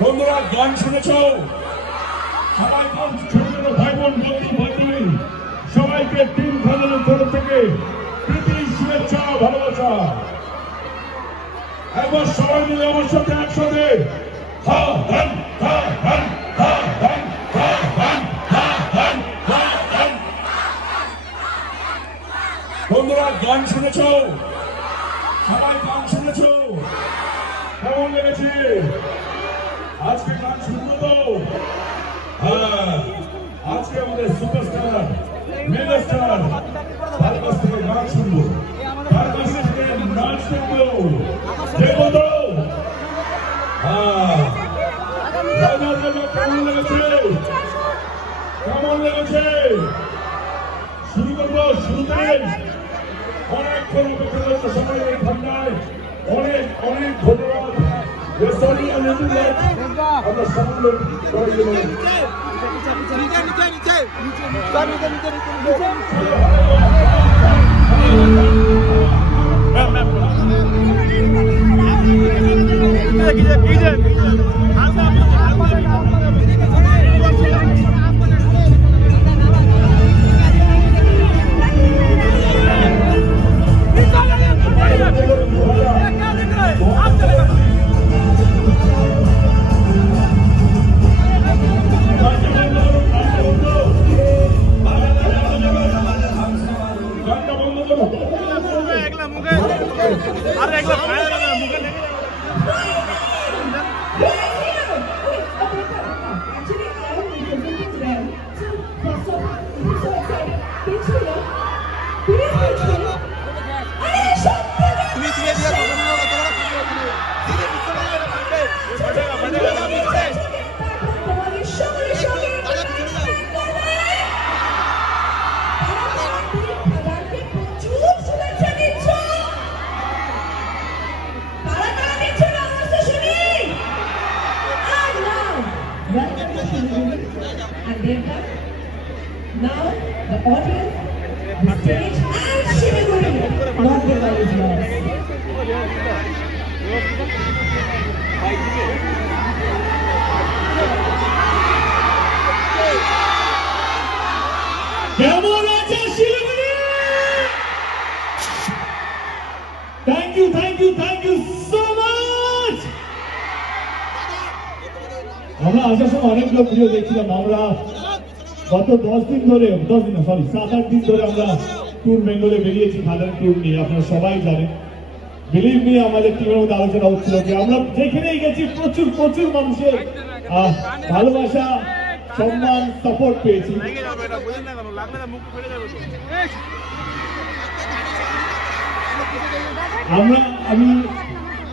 বন্ধুরা গান শুনেছ সবাই ছোট ভাই বোন বন্ধু বান্ধবী সবাইকে টিম খাদানের তরফ থেকে প্রীতি শুভেচ্ছা ভালোবাসা একবার সবাই মিলে আমার সাথে একসাথে বন্ধুরা গান শুনেছ সবাই গান শুনেছ কেমন লেগেছে আজকে গান শুনব তো হ্যাঁ আজকে আমাদের সুপারস্টার মেগাস্টার তার কাছ থেকে গান শুনব। তার কাছ থেকে নাচ দেখব দেখব তো হ্যাঁ। কেমন লেগেছে? কেমন লেগেছে? শুরু করব শুরুতে অনেকক্ষণ অপেক্ষা করতে সময় এই ঠান্ডায় অনেক অনেক ধন্যবাদ। সরি আমি আমরা সামান্য করাই দেবো নিচে নিচে নিচে and Devda. Now, the audience, the stage and Shiliguri. Not the is yours. আমরা আসার সময় অনেক লোক ভিডিও দেখছিলাম, আমরা গত দশ দিন ধরে, দশ দিন সরি সাত আট দিন ধরে আমরা ট্যুর বেঙ্গলে বেরিয়েছি, খাদান ট্যুর নিয়ে, আপনারা সবাই জানেন। বিলিভ নিয়ে আমাদের টিমের মধ্যে আলোচনা হচ্ছিল যে আমরা যেখানেই গেছি, প্রচুর প্রচুর মানুষের ভালোবাসা, সম্মান সাপোর্ট পেয়েছি। আমরা, আমি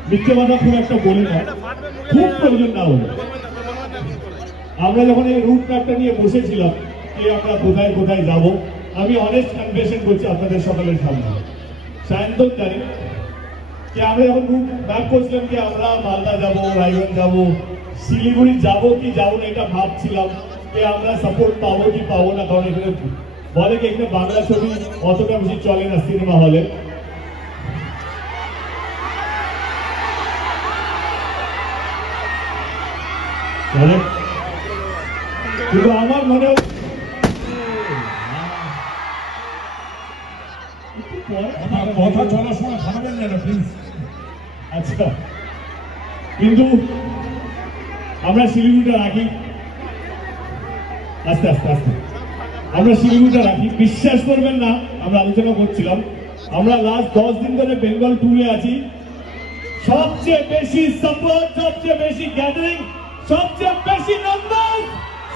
মিথ্যে কথা খুব একটা বলি না। খুব প্রয়োজন না হলে। আমরা যখন এই রুট ম্যাপটা নিয়ে বসেছিলাম যে আমরা কোথায় কোথায় যাব, আমি অনেস্ট কনফেশন করছি আপনাদের সকলের সামনে। সায়ন্তন জানি যে আমরা যখন রুট ম্যাপ করছিলাম যে আমরা মালদা যাব, রায়গঞ্জ যাব, শিলিগুড়ি যাব কি যাব না এটা ভাবছিলাম যে আমরা সাপোর্ট পাবো কি পাবো না, কারণ এখানে বলে কি এখানে বাংলা ছবি অতটা বেশি চলে না সিনেমা হলে। কিন্তু আমার মনে কথা চলার সময় থামাবেন না প্লিজ আচ্ছা। কিন্তু আমরা শিলিগুড়িটা রাখি। আস্তে আস্তে আস্তে। আমরা শিলিগুড়িটা রাখি। বিশ্বাস করবেন না আমরা আলোচনা করছিলাম। আমরা লাস্ট দশ দিন ধরে বেঙ্গল ট্যুরে আছি। সবচেয়ে বেশি সাপোর্ট সবচেয়ে বেশি গ্যাদারিং সবচেয়ে বেশি নাম্বার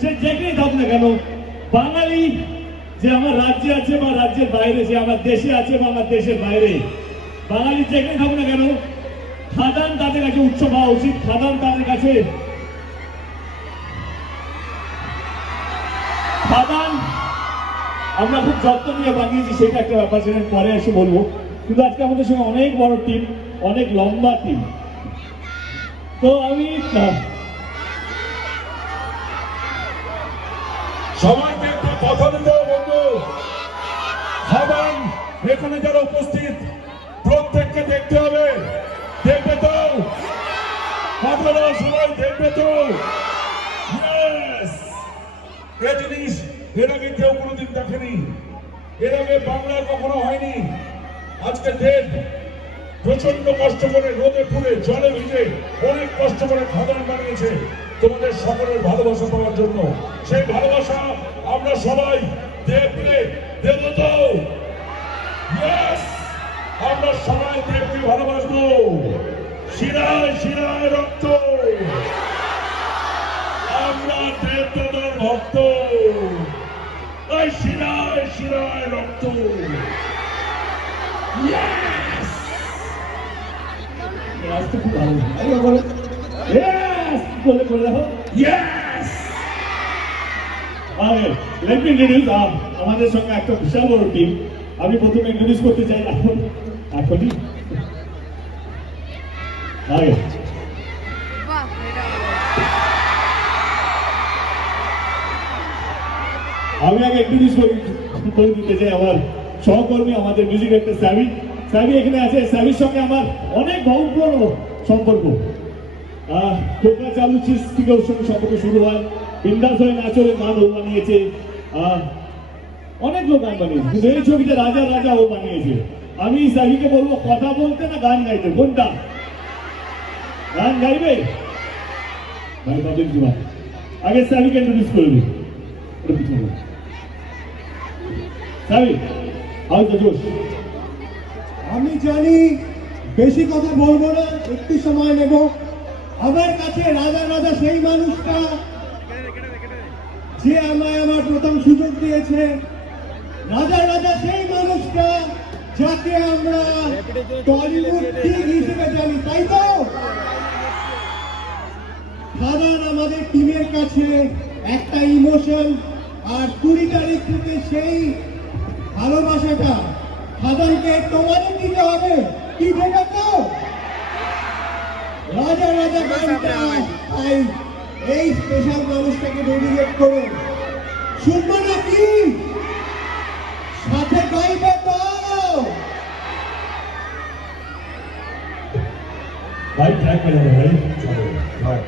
সে যেখানেই থাকুক না কেন, বাঙালি যে আমার রাজ্যে আছে বা রাজ্যের বাইরে, যে আমার দেশে আছে বা আমার দেশের বাইরে, বাঙালি যেখানে থাকুক না কেন, খাদান তাদের কাছে উৎসব হওয়া উচিত, খাদান তাদের কাছে খাদান, আমরা খুব যত্ন নিয়ে বানিয়েছি, সেটা একটা ব্যাপার, সেটা পরে এসে বলব। কিন্তু আজকে আমাদের সঙ্গে অনেক বড় টিম অনেক লম্বা টিম তো আমি সবাইকে একটু কথা দিতে বন্ধু। খাবান এখানে যারা উপস্থিত, প্রত্যেককে দেখতে হবে। দেখবে তো? আপনারা সবাই দেখবে তো! এ জিনিস, এর আগে কেউ কোনোদিন দেখেনি। এর আগে বাংলায় কখনো হয়নি। আজকে দেব প্রচণ্ড কষ্ট করে রোদে পুড়ে জলে ভিজে অনেক কষ্ট করে খাবার বানিয়েছে। তোমাদের সকলের ভালোবাসা পাওয়ার জন্য। সেই ভালোবাসা আমরা সবাই দেবকে দেব তো। আমরা সবাই দেবকে ভালোবাসবো। শিরায় শিরায় রক্ত। আমরা দেবদাদার ভক্ত। এই শিরায় শিরায় রক্ত। Yes! আজকে খুব ভালো। আরে! বলে করে দেখো Yes! আরে লেট মি ইন্ট্রোডিউস আমাদের সঙ্গে একটা বিশাল বড় টিম আমি প্রথমে ইন্ট্রোডিউস করতে চাই, এখন, এখনই। এটা আমি আগে ইন্ট্রোডিউস করে দিতে চাই আমার সহকর্মী, আমাদের মিউজিক একটা স্যাভি স্যাভি এখানে আছে স্যাভির সঙ্গে আমার অনেক বহুপুরনো সম্পর্ক। কোকা চালু চিজ থেকে ওর সঙ্গে সম্পর্ক শুরু হয়। বিন্দাস হয়ে নাচলে গান ও বানিয়েছে। অনেক লোক গান বানিয়েছে। এই ছবিতে রাজা রাজা ও বানিয়েছে। আমি স্যাভিকে বলব, কথা বলতে না গান গাইতে। কোনটা? গান গাইবে? ভাই পাবলিক জীবন আগে স্যাভিকে ইন্ট্রোডিউস করে দিই। জোশ আমি জানি, বেশি কথা বলব না, একটু সময় নেব। আমার কাছে রাজা রাজা সেই মানুষটা যে আমায় আমার প্রথম সুযোগ দিয়েছে। রাজা রাজা সেই মানুষটা যাকে আমরা টলিউড হিসেবে জানি, তাই তো? খাদান আমাদের টিমের কাছে একটা ইমোশন আর কুড়ি তারিখ থেকে সেই ভালোবাসাটা। খাদানকে তোমাদের দিতে হবে। কি ভেবে তো রাজা রাজা গানটা তাই এই স্পেশাল মানুষটাকে ডেডিকেট করে। শুনব নাকি? সাথে গাইবে তো। ভাই ট্র্যাক করে ভাই চলো ভাই